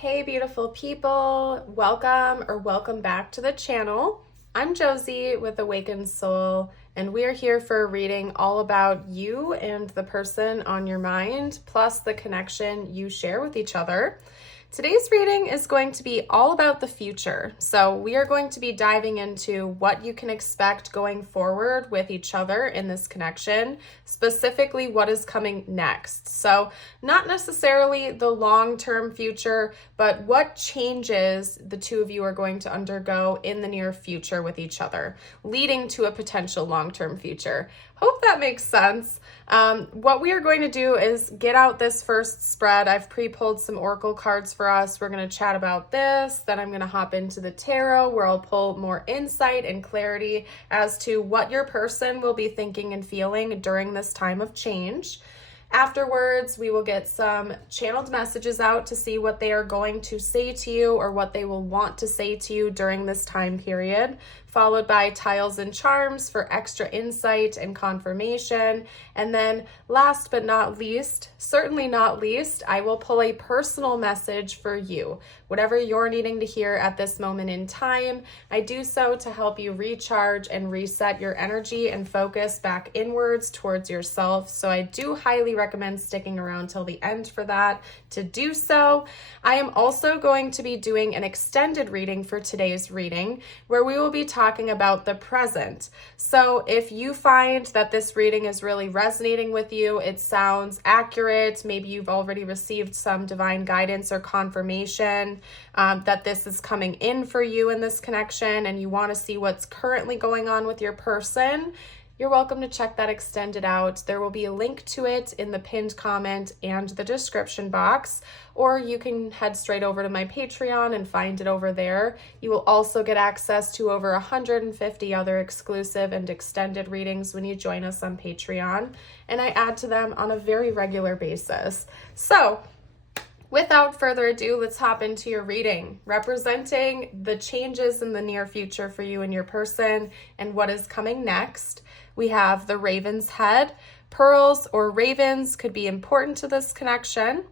Hey beautiful people, welcome back to the channel. I'm Josie with Awakened Soul, and we are here for a reading all about you and the person on your mind, plus the connection you share with each other. Today's reading is going to be all about the future. So we are going to be diving into what you can expect going forward with each other in this connection, specifically what is coming next. So not necessarily the long-term future, but what changes the two of you are going to undergo in the near future with each other, leading to a potential long-term future. Hope that makes sense. What we are going to do is get out this first spread. I've pre-pulled some oracle cards for us. We're going to chat about this. Then I'm going to hop into the tarot where I'll pull more insight and clarity as to what your person will be thinking and feeling during this time of change. Afterwards, we will get some channeled messages out to see what they are going to say to you or what they will want to say to you during this time period, followed by tiles and charms for extra insight and confirmation. And then last but not least, certainly not least, I will pull a personal message for you. Whatever you're needing to hear at this moment in time, I do so to help you recharge and reset your energy and focus back inwards towards yourself. So I do highly recommend sticking around till the end for that to do so. I am also going to be doing an extended reading for today's reading where we will be talking about the present. So if you find that this reading is really resonating with you, it sounds accurate, maybe you've already received some divine guidance or confirmation that this is coming in for you in this connection and you want to see what's currently going on with your person, you're welcome to check that extended out. There will be a link to it in the pinned comment and the description box, or you can head straight over to my Patreon and find it over there. You will also get access to over 150 other exclusive and extended readings when you join us on Patreon, and I add to them on a very regular basis. So, without further ado, let's hop into your reading, representing the changes in the near future for you and your person and what is coming next. We have the Raven's Head. Pearls or ravens could be important to this connection.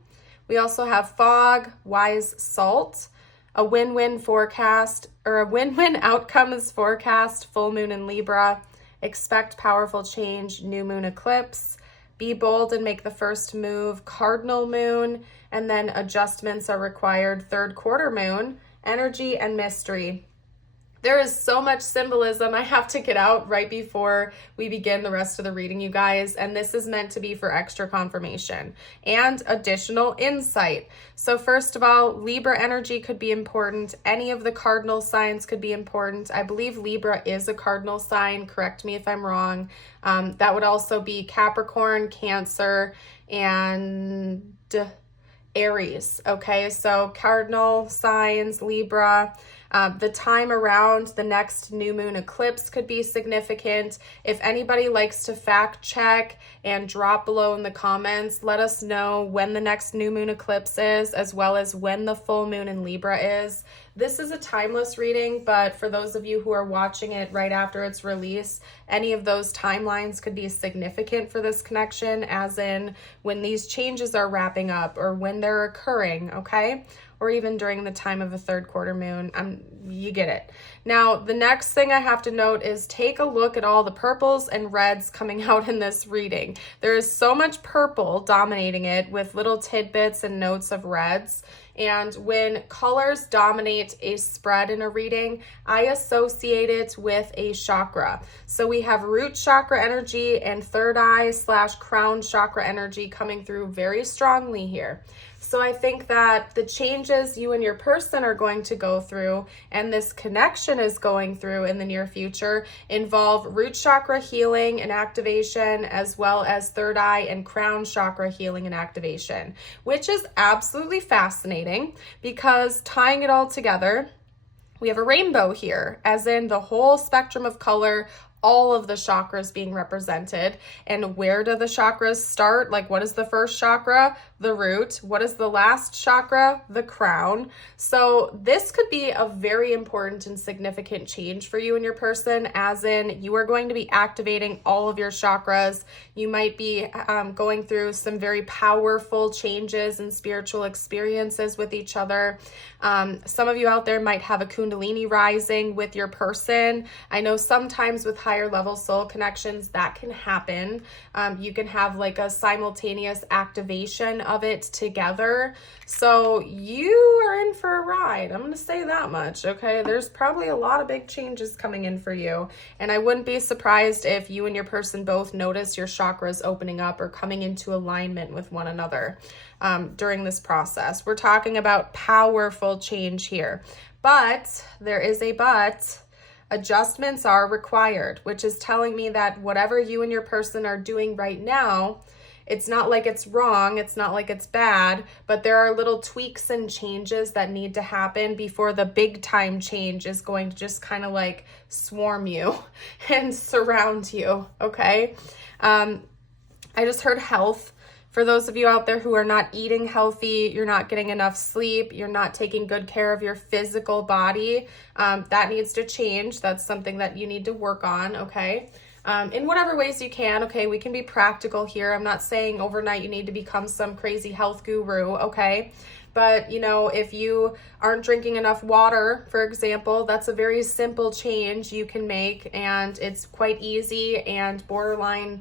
We also have Fog, Wise Salt, a win-win forecast, or a win-win outcome is forecast, full moon in Libra, expect powerful change, new moon eclipse, be bold and make the first move, cardinal moon, and then adjustments are required, third quarter moon, energy and mystery. There is so much symbolism I have to get out right before we begin the rest of the reading, you guys, and this is meant to be for extra confirmation and additional insight. So first of all, Libra energy could be important. Any of the cardinal signs could be important. I believe Libra is a cardinal sign. Correct me if I'm wrong. That would also be Capricorn, Cancer, and Aries. Okay, so cardinal signs, Libra. The time around the next new moon eclipse could be significant. If anybody likes to fact check and drop below in the comments, let us know when the next new moon eclipse is, as well as when the full moon in Libra is. This is a timeless reading, but for those of you who are watching it right after its release, any of those timelines could be significant for this connection, as in when these changes are wrapping up or when they're occurring, okay? Or even during the time of a third quarter moon. You get it. Now, the next thing I have to note is take a look at all the purples and reds coming out in this reading. There is so much purple dominating it with little tidbits and notes of reds. And when colors dominate a spread in a reading, I associate it with a chakra. So we have root chakra energy and third eye / crown chakra energy coming through very strongly here. So I think that the changes you and your person are going to go through and this connection is going through in the near future involve root chakra healing and activation, as well as third eye and crown chakra healing and activation, which is absolutely fascinating because tying it all together, we have a rainbow here, as in the whole spectrum of color, all of the chakras being represented. And where do the chakras start? Like, what is the first chakra? The root. What is the last chakra? The crown. So this could be a very important and significant change for you and your person, as in you are going to be activating all of your chakras. You might be going through some very powerful changes and spiritual experiences with each other. Some of you out there might have a Kundalini rising with your person. I know sometimes with higher level soul connections that can happen. You can have like a simultaneous activation of it together. So you are in for a ride. I'm going to say that much, okay? There's probably a lot of big changes coming in for you. And I wouldn't be surprised if you and your person both notice your chakras opening up or coming into alignment with one another during this process. We're talking about powerful change here. But there is a but. Adjustments are required, which is telling me that whatever you and your person are doing right now, it's not like it's wrong, it's not like it's bad, but there are little tweaks and changes that need to happen before the big time change is going to just kind of like swarm you and surround you, okay? I just heard health. For those of you out there who are not eating healthy, you're not getting enough sleep, you're not taking good care of your physical body, that needs to change. That's something that you need to work on, okay? In whatever ways you can, okay? We can be practical here. I'm not saying overnight you need to become some crazy health guru, okay? But, you know, if you aren't drinking enough water, for example, that's a very simple change you can make, and it's quite easy and borderline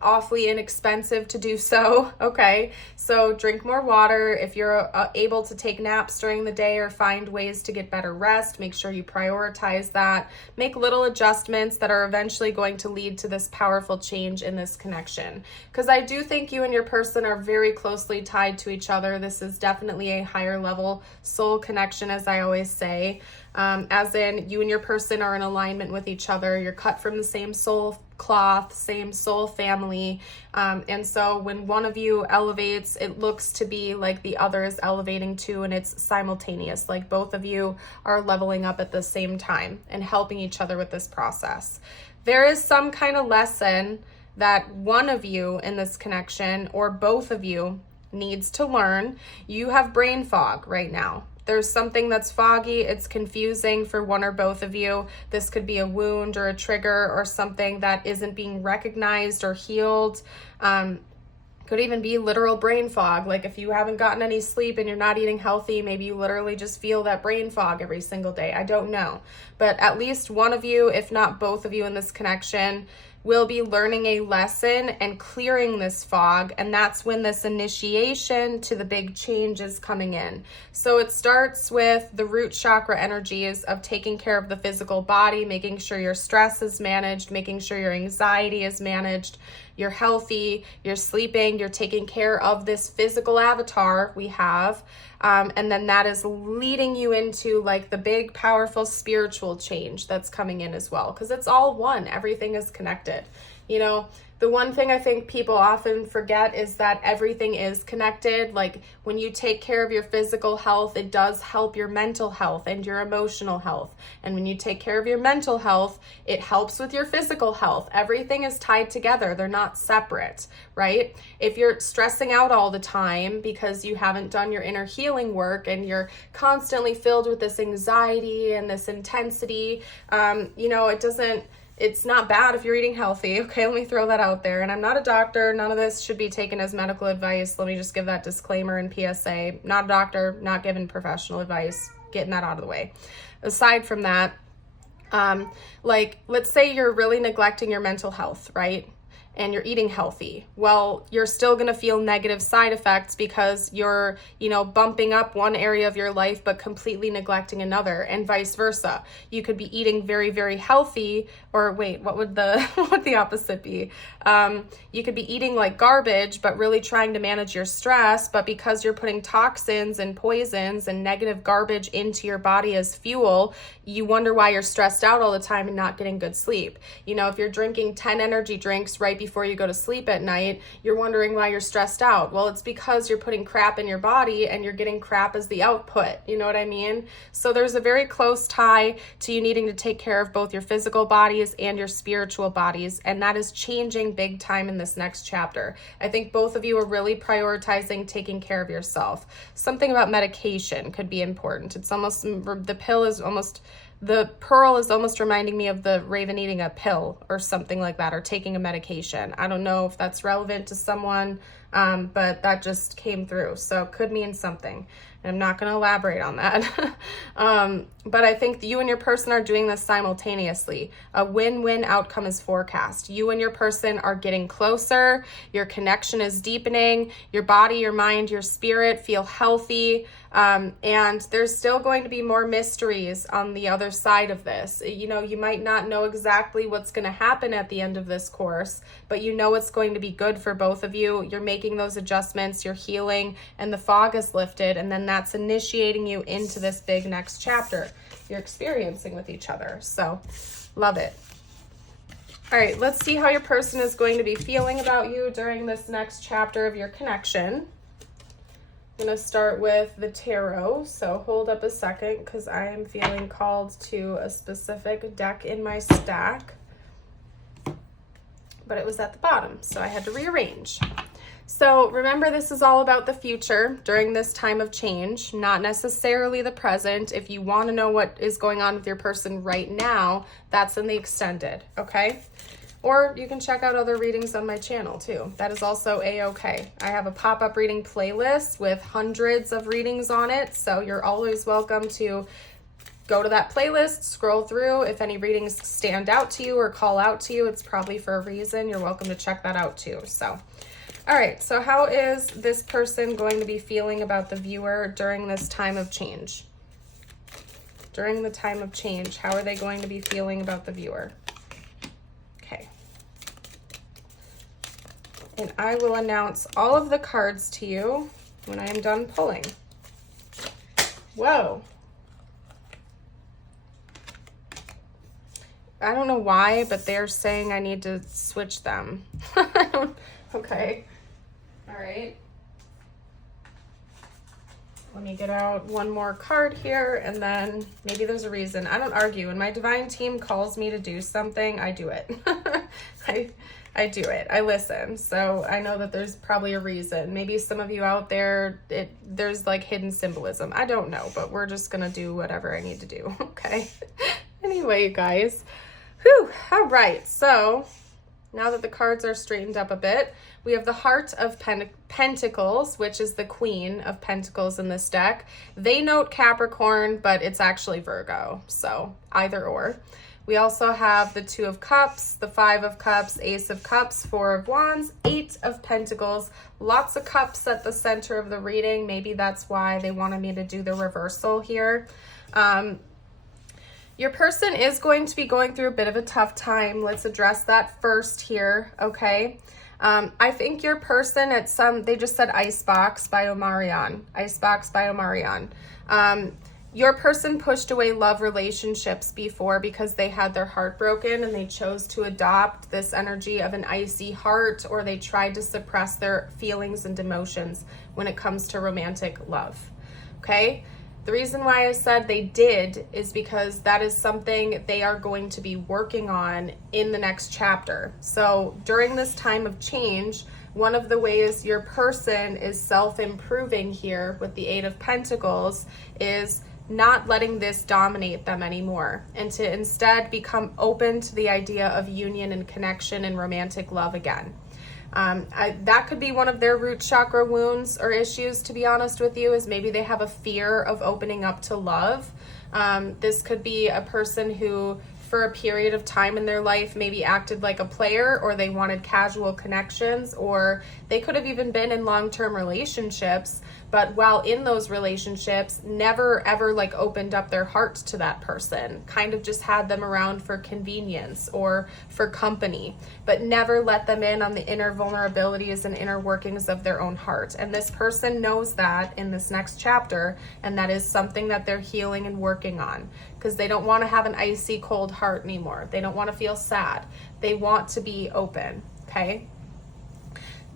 awfully inexpensive to do so, okay? So drink more water. If you're able to take naps during the day or find ways to get better rest, make sure you prioritize that. Make little adjustments that are eventually going to lead to this powerful change in this connection. Because I do think you and your person are very closely tied to each other. This is definitely a higher level soul connection, as I always say. As in, you and your person are in alignment with each other. You're cut from the same soul cloth, same soul family. And so when one of you elevates, it looks to be like the other is elevating too, and it's simultaneous. Like both of you are leveling up at the same time and helping each other with this process. There is some kind of lesson that one of you in this connection or both of you needs to learn. You have brain fog right now. There's something that's foggy, it's confusing for one or both of you. This could be a wound or a trigger or something that isn't being recognized or healed. Could even be literal brain fog. Like if you haven't gotten any sleep and you're not eating healthy, maybe you literally just feel that brain fog every single day. I don't know. But at least one of you, if not both of you in this connection, will be learning a lesson and clearing this fog, and that's when this initiation to the big change is coming in. So it starts with the root chakra energies of taking care of the physical body, making sure your stress is managed, making sure your anxiety is managed, you're healthy, you're sleeping, you're taking care of this physical avatar we have. And then that is leading you into like the big, powerful spiritual change that's coming in as well. Because it's all one. Everything is connected. You know, the one thing I think people often forget is that everything is connected. Like when you take care of your physical health, it does help your mental health and your emotional health. And when you take care of your mental health, it helps with your physical health. Everything is tied together. They're not separate, right? If you're stressing out all the time because you haven't done your inner healing work and you're constantly filled with this anxiety and this intensity, you know, it's not bad if you're eating healthy. Okay, let me throw that out there. And I'm not a doctor. None of this should be taken as medical advice. Let me just give that disclaimer and PSA. Not a doctor, not giving professional advice. Getting that out of the way. Aside from that, like let's say you're really neglecting your mental health, right? And you're eating healthy. Well, you're still going to feel negative side effects because you're, you know, bumping up one area of your life but completely neglecting another, and vice versa. You could be eating very, very healthy, or wait, what would the opposite be? You could be eating like garbage but really trying to manage your stress, but because you're putting toxins and poisons and negative garbage into your body as fuel, you wonder why you're stressed out all the time and not getting good sleep. You know, if you're drinking 10 energy drinks right before before you go to sleep at night, you're wondering why you're stressed out. Well, it's because you're putting crap in your body and you're getting crap as the output. You know what I mean? So there's a very close tie to you needing to take care of both your physical bodies and your spiritual bodies. And that is changing big time in this next chapter. I think both of you are really prioritizing taking care of yourself. Something about medication could be important. It's almost, the pearl is almost reminding me of the raven eating a pill or something like that, or taking a medication. I don't know if that's relevant to someone, but that just came through. So it could mean something. And I'm not going to elaborate on that. But I think you and your person are doing this simultaneously. A win-win outcome is forecast. You and your person are getting closer. Your connection is deepening. Your body, your mind, your spirit feel healthy. And there's still going to be more mysteries on the other side of this. You know, you might not know exactly what's going to happen at the end of this course, but you know it's going to be good for both of you. You're making those adjustments, you're healing, and the fog is lifted, and then that's initiating you into this big next chapter you're experiencing with each other. So, love it. All right, let's see how your person is going to be feeling about you during this next chapter of your connection. I'm going to start with the tarot, so hold up a second because I am feeling called to a specific deck in my stack, but it was at the bottom, so I had to rearrange. So remember, this is all about the future during this time of change, not necessarily the present. If you want to know what is going on with your person right now, that's in the extended, okay? Or you can check out other readings on my channel too. That is also a-okay. I have a pop-up reading playlist with hundreds of readings on it, so you're always welcome to go to that playlist, scroll through. If any readings stand out to you or call out to you, it's probably for a reason. You're welcome to check that out too. So, all right, so how is this person going to be feeling about the viewer during this time of change? During the time of change, how are they going to be feeling about the viewer? Okay. And I will announce all of the cards to you when I am done pulling. Whoa. I don't know why, but they're saying I need to switch them. Okay. All right. Let me get out one more card here, and then maybe there's a reason. I don't argue. When my divine team calls me to do something, I do it. I do it. I listen. So I know that there's probably a reason. Maybe some of you out there, there's like hidden symbolism. I don't know, but we're just going to do whatever I need to do. Okay. Anyway, you guys. Whew. All right. So now that the cards are straightened up a bit, we have the Heart of Pentacles, which is the Queen of Pentacles in this deck. They note Capricorn, but it's actually Virgo, so either or. We also have the Two of Cups, the Five of Cups, Ace of Cups, Four of Wands, Eight of Pentacles. Lots of cups at the center of the reading. Maybe that's why they wanted me to do the reversal here. Your person is going to be going through a bit of a tough time. Let's address that first here, okay? I think your person they just said Icebox by Omarion. Icebox by Omarion. Your person pushed away love relationships before because they had their heart broken and they chose to adopt this energy of an icy heart, or they tried to suppress their feelings and emotions when it comes to romantic love, okay? The reason why I said they did is because that is something they are going to be working on in the next chapter. So during this time of change, one of the ways your person is self-improving here with the Eight of Pentacles is not letting this dominate them anymore, and to instead become open to the idea of union and connection and romantic love again. That could be one of their root chakra wounds or issues, to be honest with you, is maybe they have a fear of opening up to love. This could be a person who, for a period of time in their life, maybe acted like a player, or they wanted casual connections, or they could have even been in long-term relationships, but while in those relationships, never ever like opened up their heart to that person, kind of just had them around for convenience or for company, but never let them in on the inner vulnerabilities and inner workings of their own heart. And this person knows that in this next chapter, and that is something that they're healing and working on, because they don't want to have an icy cold heart anymore. They don't want to feel sad. They want to be open. okay?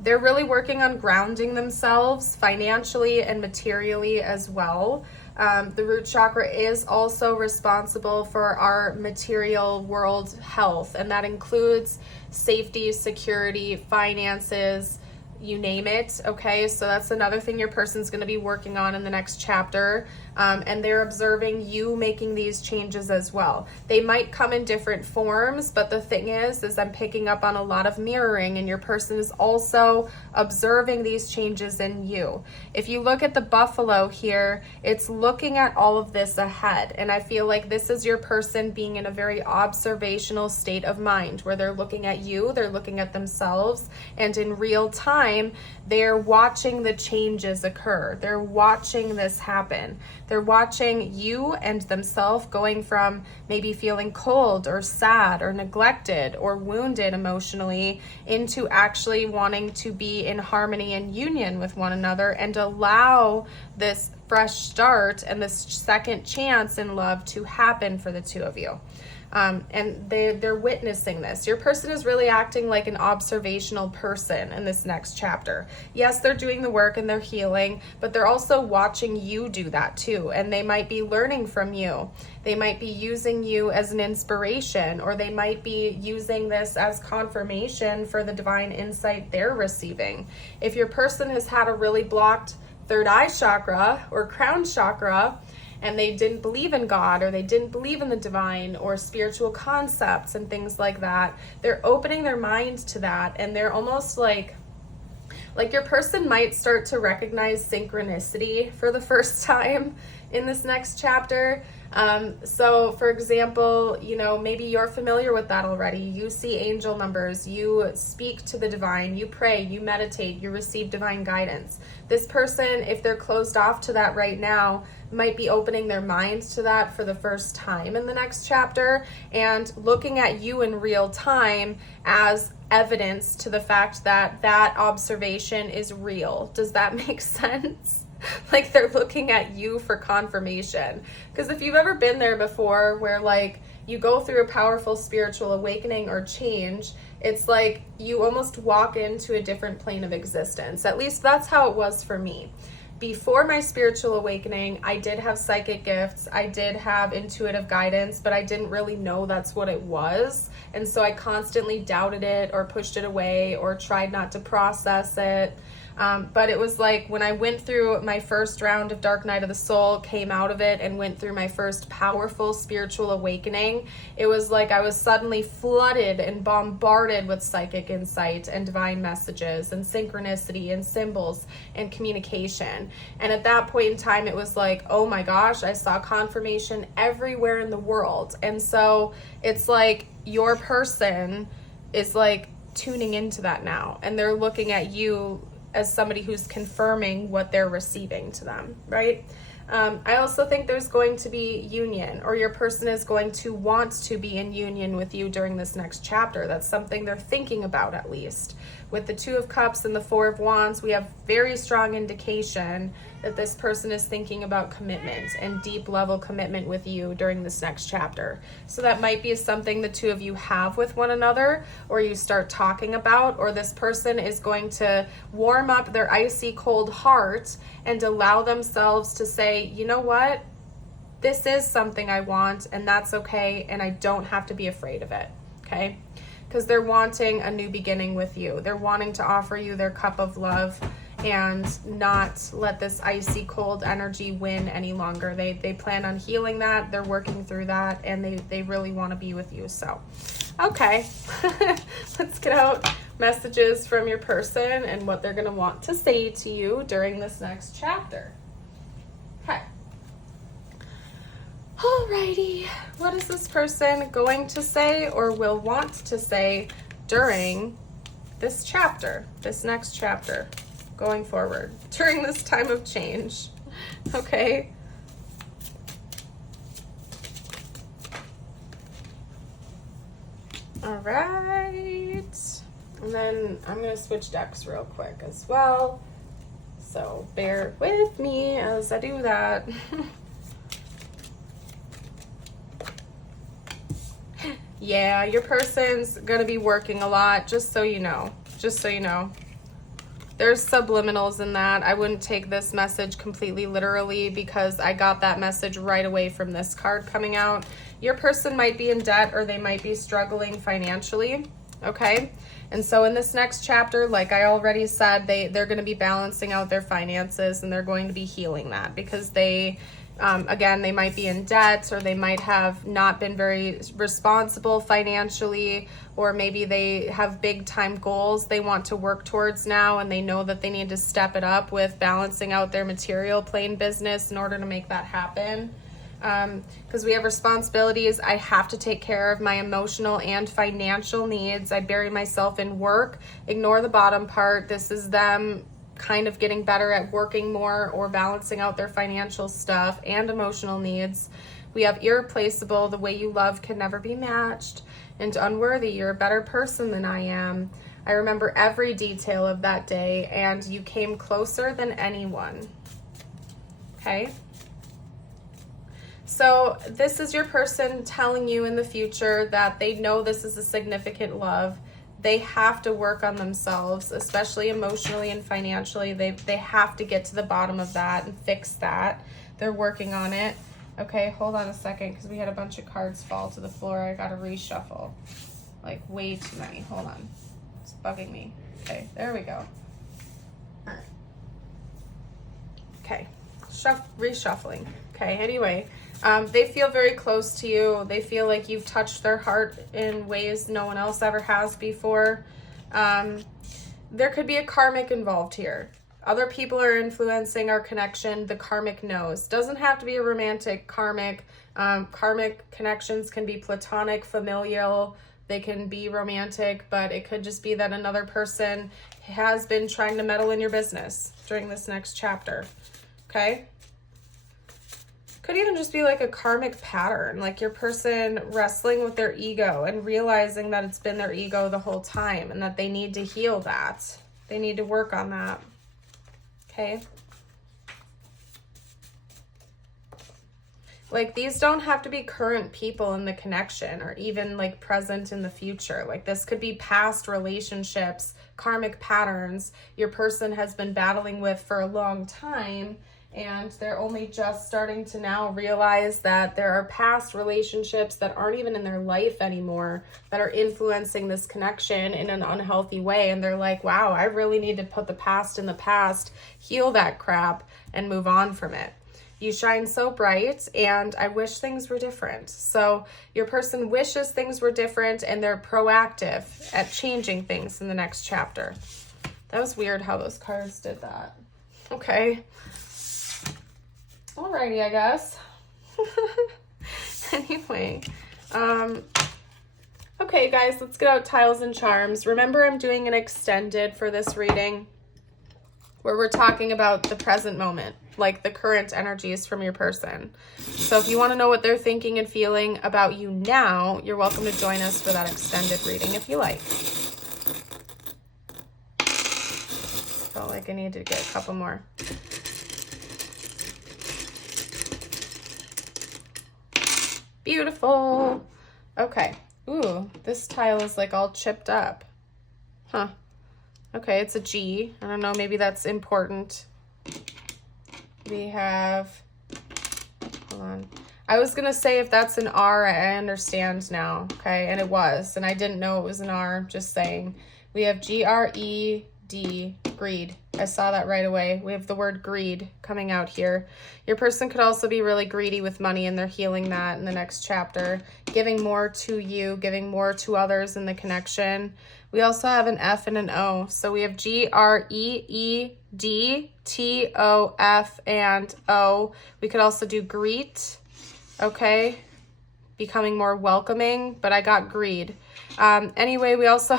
They're really working on grounding themselves financially and materially as well. The root chakra is also responsible for our material world health, and that includes safety, security, finances, you name it, okay? So that's another thing your person's going to be working on in the next chapter. And they're observing you making these changes as well. They might come in different forms, but the thing is I'm picking up on a lot of mirroring, and your person is also observing these changes in you. If you look at the buffalo here, it's looking at all of this ahead. And I feel like this is your person being in a very observational state of mind where they're looking at you, they're looking at themselves, and in real time, they're watching the changes occur. They're watching this happen. They're watching you and themselves going from maybe feeling cold or sad or neglected or wounded emotionally into actually wanting to be in harmony and union with one another and allow this fresh start and this second chance in love to happen for the two of you. And they're witnessing this. Your person is really acting like an observational person in this next chapter. Yes, they're doing the work and they're healing, but they're also watching you do that too. And they might be learning from you. They might be using you as an inspiration, or they might be using this as confirmation for the divine insight they're receiving. If your person has had a really blocked third eye chakra or crown chakra, and they didn't believe in God, or they didn't believe in the divine or spiritual concepts and things like that, they're opening their mind to that, and they're almost like your person might start to recognize synchronicity for the first time in this next chapter. So for example, maybe you're familiar with that already. You see angel numbers, you speak to the divine, you pray, you meditate, you receive divine guidance. This person, if they're closed off to that right now, might be opening their minds to that for the first time in the next chapter and looking at you in real time as evidence to the fact that that observation is real. Does that make sense? Like they're looking at you for confirmation. Because if you've ever been there before where like you go through a powerful spiritual awakening or change, it's like you almost walk into a different plane of existence. At least that's how it was for me. Before my spiritual awakening, I did have psychic gifts. I did have intuitive guidance, but I didn't really know that's what it was. And so I constantly doubted it or pushed it away or tried not to process it. But it was like when I went through my first round of Dark Night of the Soul, came out of it and went through my first powerful spiritual awakening, it was like I was suddenly flooded and bombarded with psychic insight and divine messages and synchronicity and symbols and communication. And at that point in time, it was like, oh my gosh, I saw confirmation everywhere in the world. And so it's like your person is like tuning into that now, and they're looking at you as somebody who's confirming what they're receiving to them, right? I also think there's going to be union, or your person is going to want to be in union with you during this next chapter. That's something they're thinking about, at least. With the Two of Cups and the Four of Wands, we have very strong indication that this person is thinking about commitment and deep level commitment with you during this next chapter. So that might be something the two of you have with one another, or you start talking about, or this person is going to warm up their icy cold heart and allow themselves to say, you know what? This is something I want, and that's okay, and I don't have to be afraid of it, okay? Because they're wanting a new beginning with you. They're wanting to offer you their cup of love and not let this icy cold energy win any longer. They plan on healing that. They're working through that, and they really want to be with you. So, okay, let's get out messages from your person and what they're going to want to say to you during this next chapter. Okay. Alrighty, what is this person going to say or will want to say during this chapter, this next chapter, going forward, during this time of change? Okay. Alright, and then I'm going to switch decks real quick as well, so bear with me as I do that. Yeah, your person's going to be working a lot, just so you know. Just so you know. There's subliminals in that. I wouldn't take this message completely literally because I got that message right away from this card coming out. Your person might be in debt or they might be struggling financially, okay? And so in this next chapter, like I already said, they're going to be balancing out their finances and they're going to be healing that because they... again, they might be in debt or they might have not been very responsible financially, or maybe they have big time goals they want to work towards now and they know that they need to step it up with balancing out their material plane business in order to make that happen. Because we have responsibilities. I have to take care of my emotional and financial needs. I bury myself in work. Ignore the bottom part. This is them kind of getting better at working more or balancing out their financial stuff and emotional needs. We have irreplaceable. The way you love can never be matched. And unworthy. You're a better person than I am. I remember every detail of that day and you came closer than anyone. Okay? So this is your person telling you in the future that they know this is a significant love. They have to work on themselves, especially emotionally and financially. They have to get to the bottom of that and fix that. They're working on it. Okay, hold on a second because we had a bunch of cards fall to the floor. I got to reshuffle. Like way too many. Hold on. It's bugging me. Okay, there we go. All right. Okay, reshuffling. Okay, anyway. They feel very close to you. They feel like you've touched their heart in ways no one else ever has before. There could be a karmic involved here. Other people are influencing our connection. The karmic knows. Doesn't have to be a romantic karmic. Karmic connections can be platonic, familial. They can be romantic, but it could just be that another person has been trying to meddle in your business during this next chapter. Okay? Could even just be like a karmic pattern, like your person wrestling with their ego and realizing that it's been their ego the whole time and that they need to heal that. They need to work on that. Okay? Like these don't have to be current people in the connection or even like present in the future. Like this could be past relationships, karmic patterns your person has been battling with for a long time. And they're only just starting to now realize that there are past relationships that aren't even in their life anymore that are influencing this connection in an unhealthy way. And they're like, wow, I really need to put the past in the past, heal that crap, and move on from it. You shine so bright, and I wish things were different. So your person wishes things were different, and they're proactive at changing things in the next chapter. That was weird how those cards did that. Okay. Alrighty, I guess. Anyway, okay, guys, let's get out tiles and charms. Remember, I'm doing an extended for this reading where we're talking about the present moment, like the current energies from your person. So if you want to know what they're thinking and feeling about you now, you're welcome to join us for that extended reading if you like. Felt like I needed to get a couple more. Beautiful. Okay. Ooh, this tile is like all chipped up. Huh. Okay, it's a G. I don't know, maybe that's important. We have, hold on. I was going to say if that's an R, I understand now. Okay, and it was. And I didn't know it was an R, just saying. We have G-R-E-D, greed. I saw that right away. We have the word greed coming out here. Your person could also be really greedy with money, and they're healing that in the next chapter. Giving more to you, giving more to others in the connection. We also have an F and an O. So we have G-R-E-E-D, T-O-F, and O. We could also do greet, okay? Becoming more welcoming, but I got greed. Anyway, we also,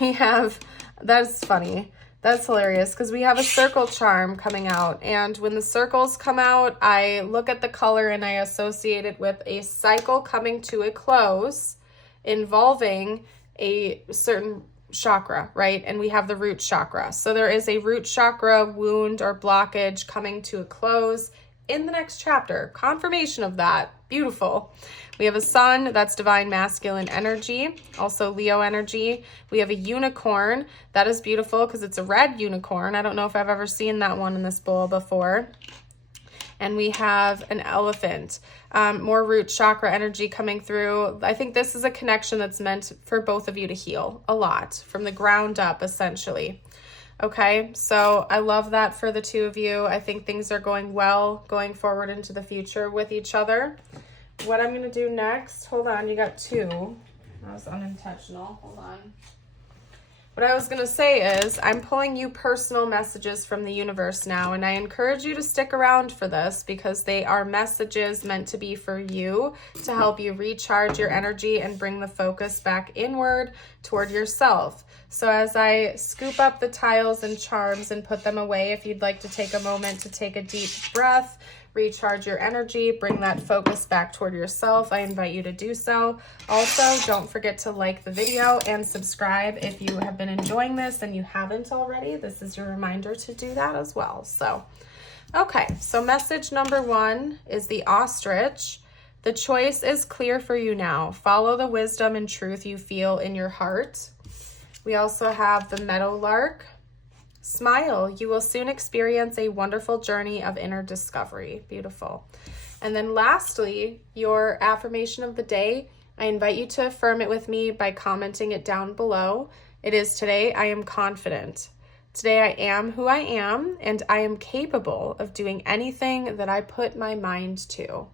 we have, that's funny. That's hilarious because we have a circle charm coming out, and when the circles come out, I look at the color and I associate it with a cycle coming to a close involving a certain chakra, right? And we have the root chakra. So there is a root chakra wound or blockage coming to a close in the next chapter. Confirmation of that. Beautiful. We have a sun, that's divine masculine energy, also Leo energy. We have a unicorn. That is beautiful because it's a red unicorn. I don't know if I've ever seen that one in this bowl before. And we have an elephant. More root chakra energy coming through. I think this is a connection that's meant for both of you to heal a lot from the ground up, essentially. Okay, so I love that for the two of you. I think things are going well going forward into the future with each other. What I'm going to do next, hold on, you got two. That was unintentional. Hold on. What I was going to say is I'm pulling you personal messages from the universe now, and I encourage you to stick around for this because they are messages meant to be for you to help you recharge your energy and bring the focus back inward toward yourself. So as I scoop up the tiles and charms and put them away, if you'd like to take a moment to take a deep breath, recharge your energy, bring that focus back toward yourself, I invite you to do so. Also, don't forget to like the video and subscribe if you have been enjoying this and you haven't already. This is your reminder to do that as well. So, okay, so message number one is the ostrich. The choice is clear for you now. Follow the wisdom and truth you feel in your heart. We also have the meadowlark. Smile, you will soon experience a wonderful journey of inner discovery. Beautiful. And then lastly, your affirmation of the day. I invite you to affirm it with me by commenting it down below. It is today I am confident. Today I am who I am, and I am capable of doing anything that I put my mind to.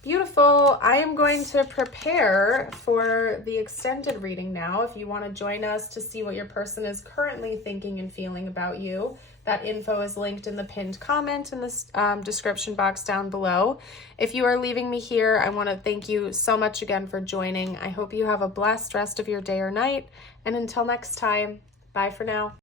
Beautiful. I am going to prepare for the extended reading now. If you want to join us to see what your person is currently thinking and feeling about you, that info is linked in the pinned comment in the description box down below. If you are leaving me here, I want to thank you so much again for joining. I hope you have a blessed rest of your day or night. And until next time, bye for now.